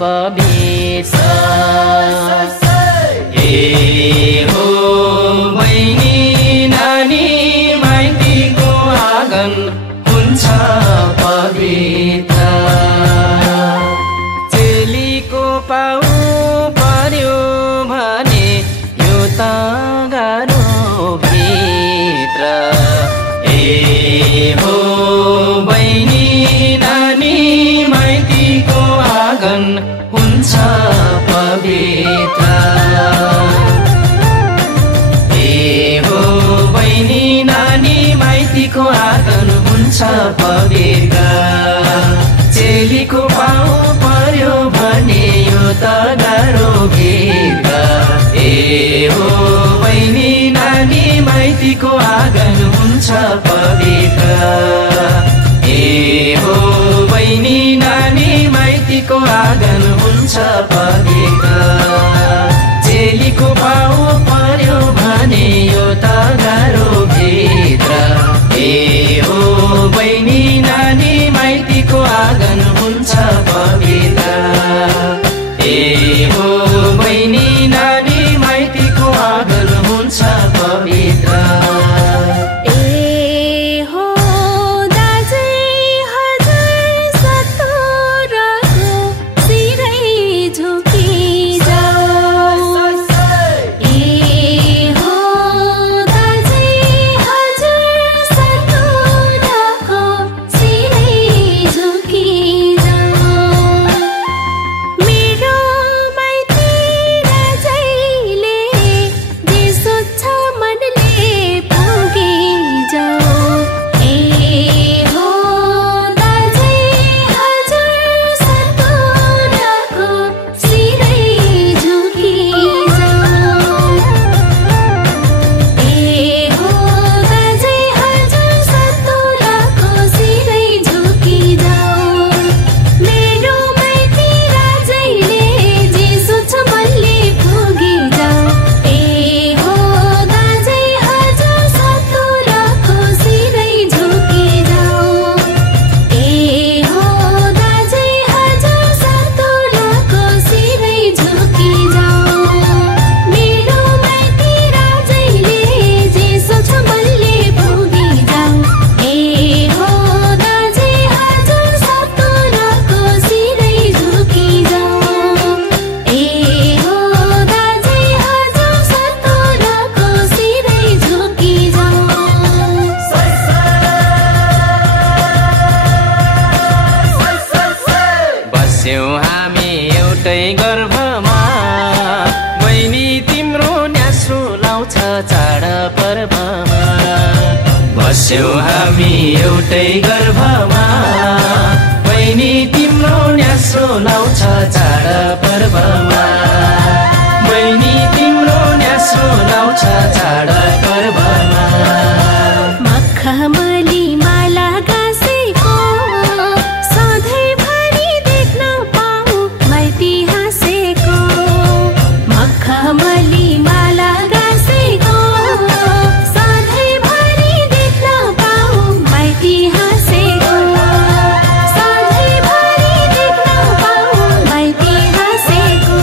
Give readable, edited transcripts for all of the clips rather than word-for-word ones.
पवित्र ए हो बहिनी नानी माइतीको आँगन हुन्छ पवित्र चेलीको पाउ पर्यो भने यो त गाह्रो भित्र ए हो बहिनी नानी माइतीको आँगन हुन्छ पवित्र ए हो बहिनी नानी माइतीको आँगन हुन्छ पवित्र चेलीको पाउ पर्यो भने यो त गाह्रो भित्र ए हो बहिनी नानी माइतीको आँगन हुन्छ पवित्र ए हो बहिनी नानी माइतीको आँगन हुन्छ पवित्र चेलीको पाउ पर्यो भने यो त गाह्रो भित्र ए हो बहिनी नानी माइतीको आँगन हुन्छ पवित्र ए हो बहिनी नानी माइतीको आँगन हुन्छ पवित्र बस्यौ हामी एउटै गर्भमा बहिनी तिम्रो न्यास्रो लाउँछ चाड पर्वमा बहिनी तिम्रो न्यास्रो लाउँछ चाड पर्वमा मखमली माला गाँसेको सधैँभरि देख्न पाऊ माइती हाँसेको मखमली माला गाँसेको सधैँभरि देख्न पाऊ माइती हाँसेको सधैँभरि देख्न पाऊ माइती हाँसेको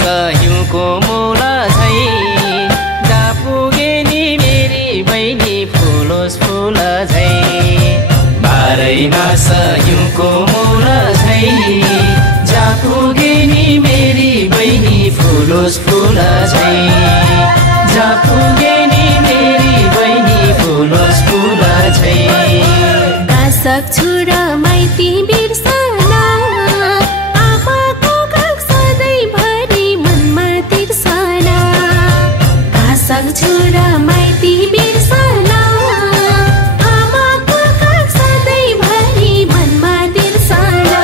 हिउँको मूल झै जहाँ पुगे नि मेरी बहिनी फुलोस् फुल झै बाह्रै मास हिउँको मूल झै जहाँ पुगे नि मेरी बहिनी फुलोस् फुल झै जहाँ पुगे नि मेरी बहिनी फुलोस् फुल झै सक्छु र माइती बिर्सना आमाको काख सधैँभरि मनमा तिर्सना सक्छु र माइती बिर्सना आमाको काख सधैँभरि मनमा तिर्सना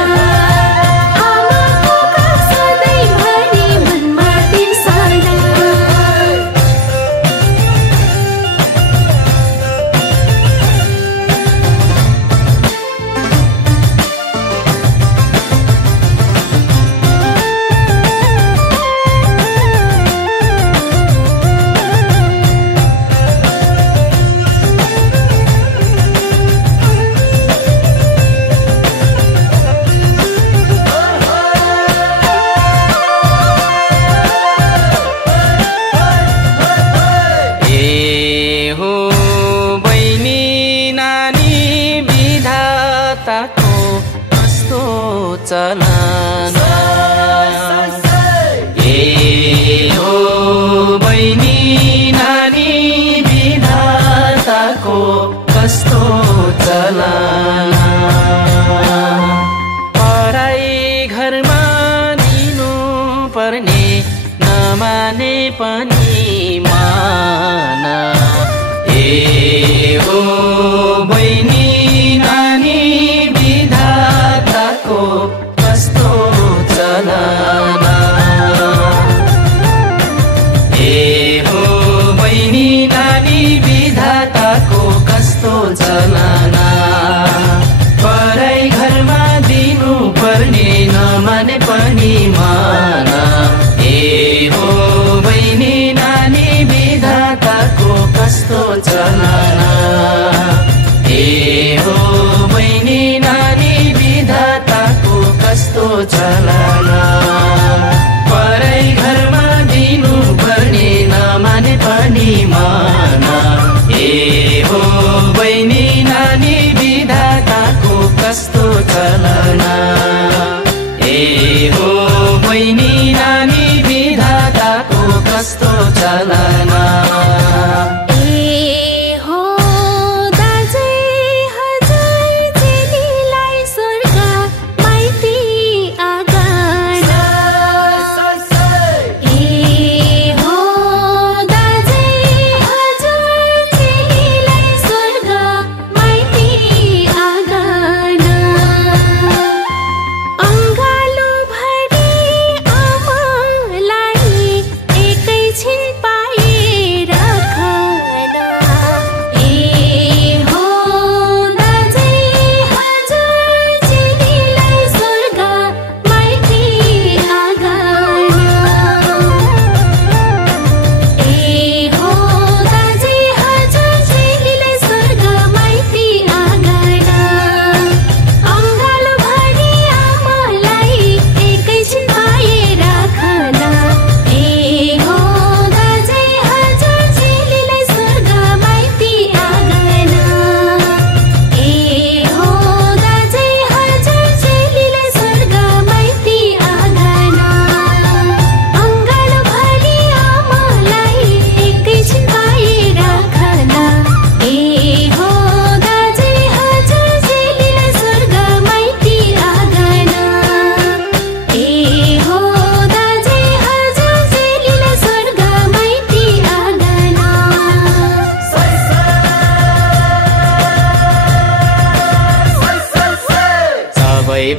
आमाको काख सधैँभरि मनमा तिर्सना चलन हो बहिनी नानी विधाताको कस्तो चलन पढाइ घरमा दिनु पर्ने नमाने पनि मान हो बहिनी नानी विधाताको कस्तो चलन हो बहिनी नानी विधाताको कस्तो चलन पढाइ घरमा दिनु पर्ने नमाने पनि मान हो बहिनी नानी विधाताको कस्तो चलन हो बहिनी नानी विधाताको कस्तो चलन पढाइ घरमा दिनु पर्ने नमाने पनि मान हो बहिनी नानी विधाताको कस्तो चलन हो बहिनी नानी विधाताको कस्तो चलन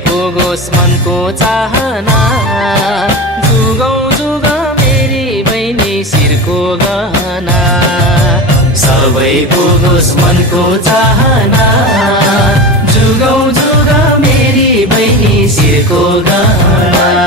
पुगोस् मनको चाहना जुगौ जुग मेरी बहिनी शिरको गहना सबै पुगोस् मनको चाहना जुगौ जुग मेरी बहिनी शिरको गहना